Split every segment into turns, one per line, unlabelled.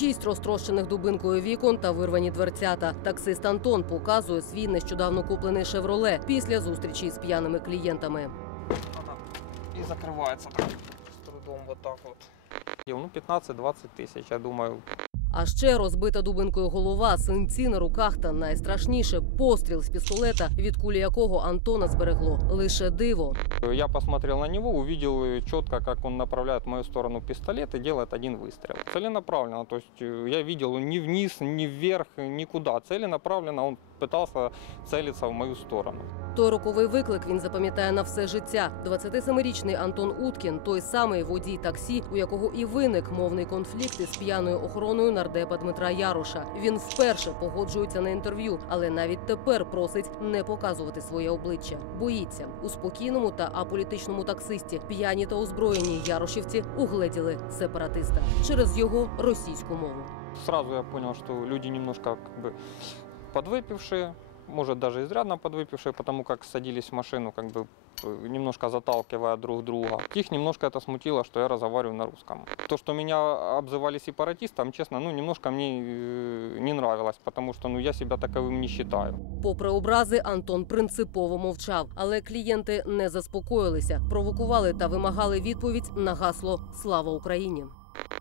Шість розтрощених дубинкою вікон та вирвані дверцята. Таксист Антон показує свій нещодавно куплений шевроле після зустрічі з п'яними клієнтами.
Она и закрывается так с трудом вот так вот. Ну, 15-20 тысяч, я думаю.
А ще розбита дубинкою голова, синці на руках та найстрашніше постріл з пістолета, від кулі якого Антона зберегло лише диво.
Я посмотрел на него, увидел четко, как он направляет в мою сторону пистолет и делает один выстрел. Целенаправленно, то есть э, я видел ни вниз, ни вверх, никуда. Целенаправленно он пытался целиться в мою сторону.
Той роковий виклик він запам'ятає на все життя. 27-річний Антон Уткін, той самий водій таксі, у якого і виник мовний конфлікт із п'яною охороною нардепа Дмитра Яроша. Він вперше погоджується на інтерв'ю, але навіть тепер просить не показувати своє обличчя. Боїться у спокійному та аполітичному таксисті п'яні та озброєні ярошівці угледіли сепаратиста через його російську мову.
Сразу я понял, что люди немножко как бы подвыпившие, может даже изрядно подвыпившие, потому как садились в машину, как бы э, немножко заталкивая друг друга. Их немножко это смутило, что я разговариваю на русском. То, что меня обзывали сепаратистом, честно, ну немножко мне э, не нравилось, потому что ну, я себя таковым не считаю.
Попри образи, Антон принципово мовчав, але клієнти не заспокоїлися, провокували та вимагали відповідь на гасло Слава Україні.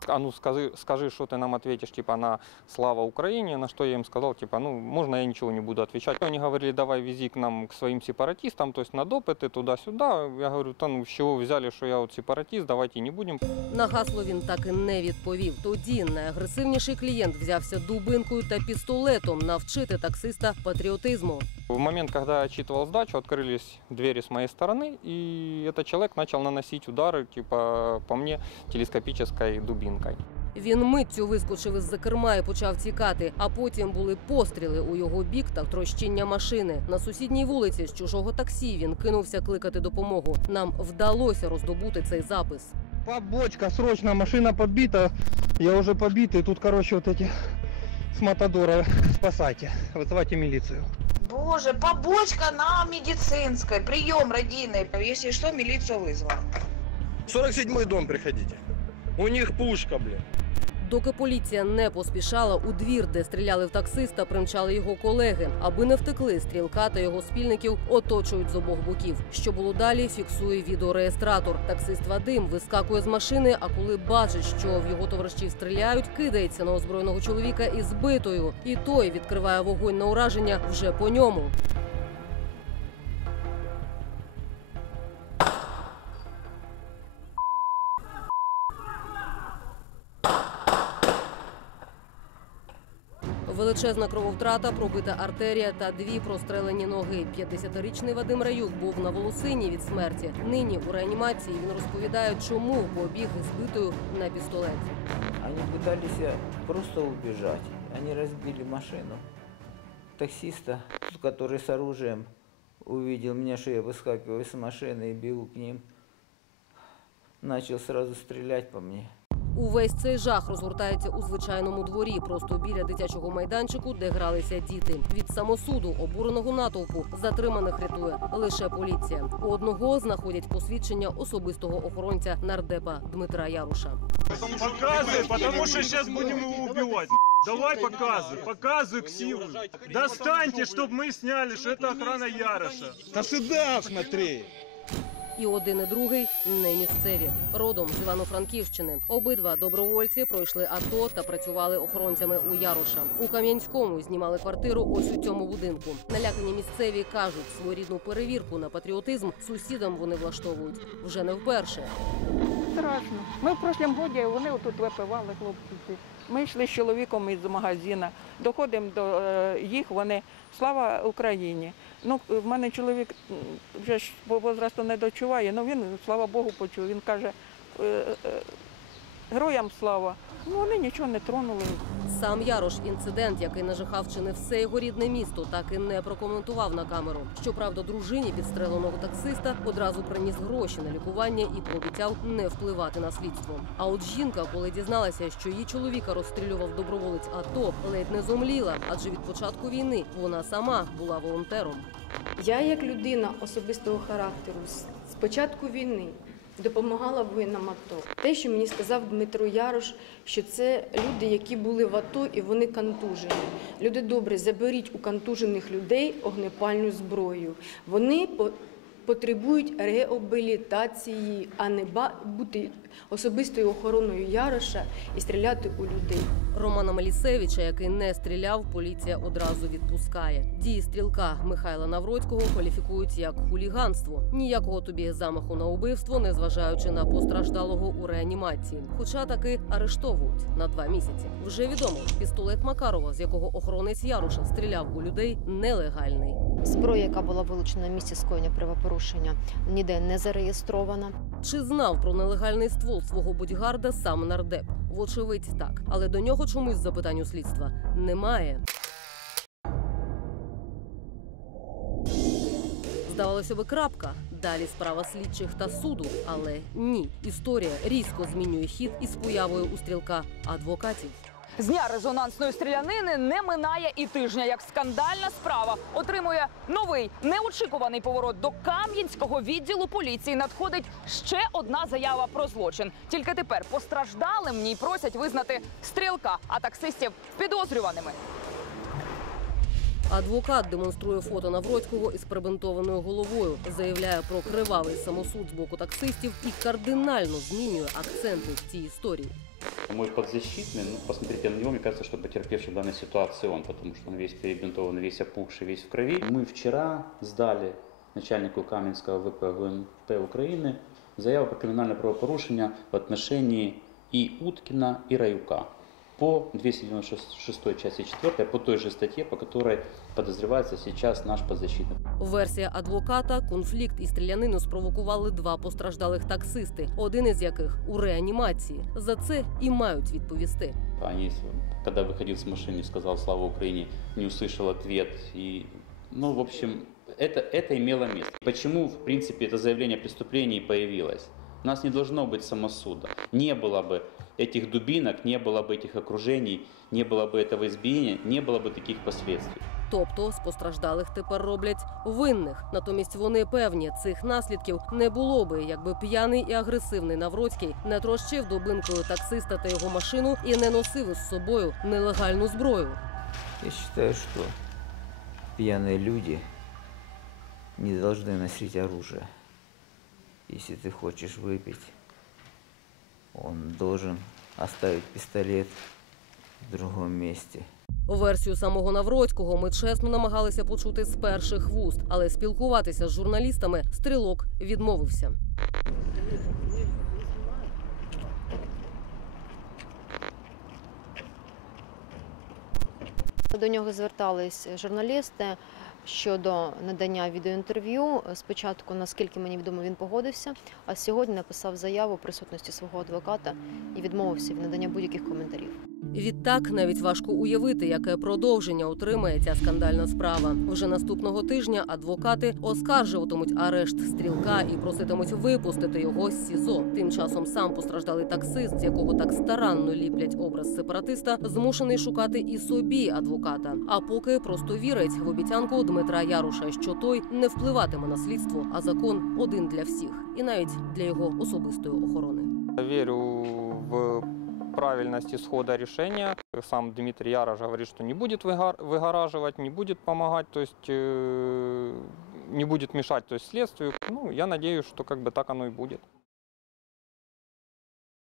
А ну скажи, скажи, что ты нам ответишь, типа, на «Слава Украине», на что я им сказал, типа, ну, можно я ничего не буду отвечать. Они говорили, давай вези к нам, к своим сепаратистам, то есть на допыты, туда-сюда. Я говорю, да ну, с чего вы взяли, что я вот сепаратист, давайте не будем.
На гасло він так і не відповів. Тоді найагресивніший клієнт взявся дубинкою та пістолетом навчити таксиста патріотизму.
В момент, когда я отчитывал сдачу, открылись двери с моей стороны, и этот человек начал наносить удары, типа, по мне телескопической дубинкой.
Він миттю вискочив із-за керма і почав тікати. А потім були постріли у його бік та трощіння машини. На сусідній вулиці з чужого таксі він кинувся кликати допомогу. Нам вдалося роздобути цей запис.
Побочка, срочно, машина подбита, я уже побитый, тут, короче, вот эти с Матадора спасайте, вызывайте милицию.
Боже, побочка на медицинской. Прием родийный. Если что, милицию вызвал.
47-й дом приходите. У них пушка, блин.
Доки поліція не поспішала у двір, де стріляли в таксиста, примчали його колеги. Аби не втекли, стрілка та його спільників оточують з обох боків. Що було далі, фіксує відеореєстратор. Таксист Вадим вискакує з машини. А коли бачить, що в його товаришів стріляють, кидається на озброєного чоловіка із битою. І той відкриває вогонь на ураження вже по ньому. Величезна крововтрата, пробита артерія та дві прострелені ноги. 50-річний Вадим Раюк був на волосині від смерті. Нині у реанімації він розповідає, чому побіг із битою на пістолет.
Они пытались э, просто убежать. Они разбили машину. Таксиста, который с оружием, увидел меня, что я выскакиваю с машины и бегу к ним. Начал сразу стрелять по мне.
Увесь цей жах розгортається у звичайному дворі, просто біля дитячого майданчику, де гралися діти. Від самосуду обуреного натовпу затриманих рятує лише поліція. У одного знаходять посвідчення особистого охоронця нардепа Дмитра Яруша.
Показывай, потому что сейчас будем его убивать. Давай показывай, показывай ксиву. Достаньте, чтобы мы сняли, что это охрана Яроша.
Да сюда смотри.
І один і другий не місцеві, родом з Івано-Франківщини. Обидва добровольці пройшли АТО та працювали охоронцями у Яроша. У Кам'янському знімали квартиру ось у цьому будинку. Налякані місцеві кажуть, своєрідну перевірку на патріотизм сусідам вони влаштовують вже не вперше.
Страшно. Ми в прошлому році вони отут випивали хлопці. Ми йшли з чоловіком із магазина, доходимо до е, їх, вони слава Україні. Ну, в мене чоловік вже ж по возрасту не дочуває, але він, слава Богу, почув. Він каже, «Е, е, героям слава. Ну, вони нічого не тронули.
Сам Ярош інцидент, який нажахав чи не все його рідне місто, так і не прокоментував на камеру. Щоправда, дружині підстреленого таксиста одразу приніс гроші на лікування і пообіцяв не впливати на слідство. А от жінка, коли дізналася, що її чоловіка розстрілював доброволець АТО, ледь не зомліла, адже від початку війни вона сама була волонтером.
Я, як людина особистого характеру, з з початку війни допомагала воїнам АТО. Те, що мені сказав Дмитро Ярош, що це люди, які були в АТО і вони контужені. Люди добре, заберіть у контужених людей огнепальну зброю. Вони потребують реабілітації, а не бути особистою охороною Яроша і стріляти у людей.
Романа Мелісевича, який не стріляв, поліція одразу відпускає. Дії стрілка Михайла Навроцького кваліфікують як хуліганство. Ніякого тобі замаху на убивство, незважаючи на постраждалого у реанімації. Хоча таки арештовують на два місяці. Вже відомо, пістолет Макарова, з якого охоронець Яруша стріляв у людей, нелегальний.
Зброя, яка була вилучена в місці скоєння правопорушення, ніде не зареєстрована.
Чи знав про нелегальний ствол свого бодігарда сам нардеп? Вочевидь, так, але до нього чомусь запитань у слідства немає. Здавалося би, крапка. Далі справа слідчих та суду. Але ні, історія різко змінює хід із появою у стрілка адвокатів.
З дня резонансної стрілянини не минає і тижня, як скандальна справа отримує новий неочікуваний поворот до Кам'янського відділу поліції. Надходить ще одна заява про злочин. Тільки тепер постраждалим ній просять визнати стрілка, а таксистів підозрюваними.
Адвокат демонструє фото Навроцького із прибинтованою головою, заявляє про кривавий самосуд з боку таксистів і кардинально змінює акценти в цій історії
Мой подзащитный, ну, посмотрите на него, мне кажется, что потерпевший в данной ситуации он, потому что он весь перебинтован, весь опухший, весь в крови. Мы вчера сдали начальнику Каменского ВП ГУНП Украины заяву про криминальное правопорушение в отношении и Уткина, и Раюка по 296 части 4, по той же статье, по которой подозревается сейчас наш подзащитный.
Версія адвоката конфлікт і стрілянину спровокували два постраждалих таксисти, один із яких у реанімації. За це і мають відповісти.
Они, когда выходил с машины, сказал «Слава Украине», не услышал ответ. И, ну, в общем, это, это имело место. Почему, в принципе, это заявление о преступлении появилось? У нас не должно быть самосуда. Не было бы этих дубинок, не было бы этих окружений, не было бы этого избиения, не было бы таких последствий.
Тобто з постраждалих тепер роблять винних. Натомість вони певні, цих наслідків не було би, якби п'яний і агресивний Навроцький не трощив дубинкою таксиста та його машину і не носив із собою нелегальну зброю.
Я считаю, что пьяные люди не должны носить оружие. Если ты хочешь выпить, он должен оставить пистолет в другом месте.
Версію самого Навроцького ми чесно намагалися почути з перших вуст, але спілкуватися з журналістами стрілок відмовився.
До нього звертались журналісти щодо надання відеоінтерв'ю. Спочатку, наскільки мені відомо, він погодився, а сьогодні написав заяву присутності свого адвоката і відмовився від надання будь-яких коментарів.
Відтак навіть важко уявити, яке продовження отримає ця скандальна справа. Вже наступного тижня адвокати оскаржуватимуть арешт стрілка і проситимуть випустити його з СІЗО. Тим часом сам постраждалий таксист, з якого так старанно ліплять образ сепаратиста, змушений шукати і собі адвоката. А поки просто вірить в обіцянку Дмитра Яруша, що той не впливатиме на слідство, а закон один для всіх, і навіть для його особистої охорони.
Верю в правильность исхода решения. Сам Дмитрий Ярош говорит, что не будет выгор- выгораживать, не будет помогать, то есть э, не будет мешать то есть, следствию. Ну, я надеюсь, что как бы так оно и будет.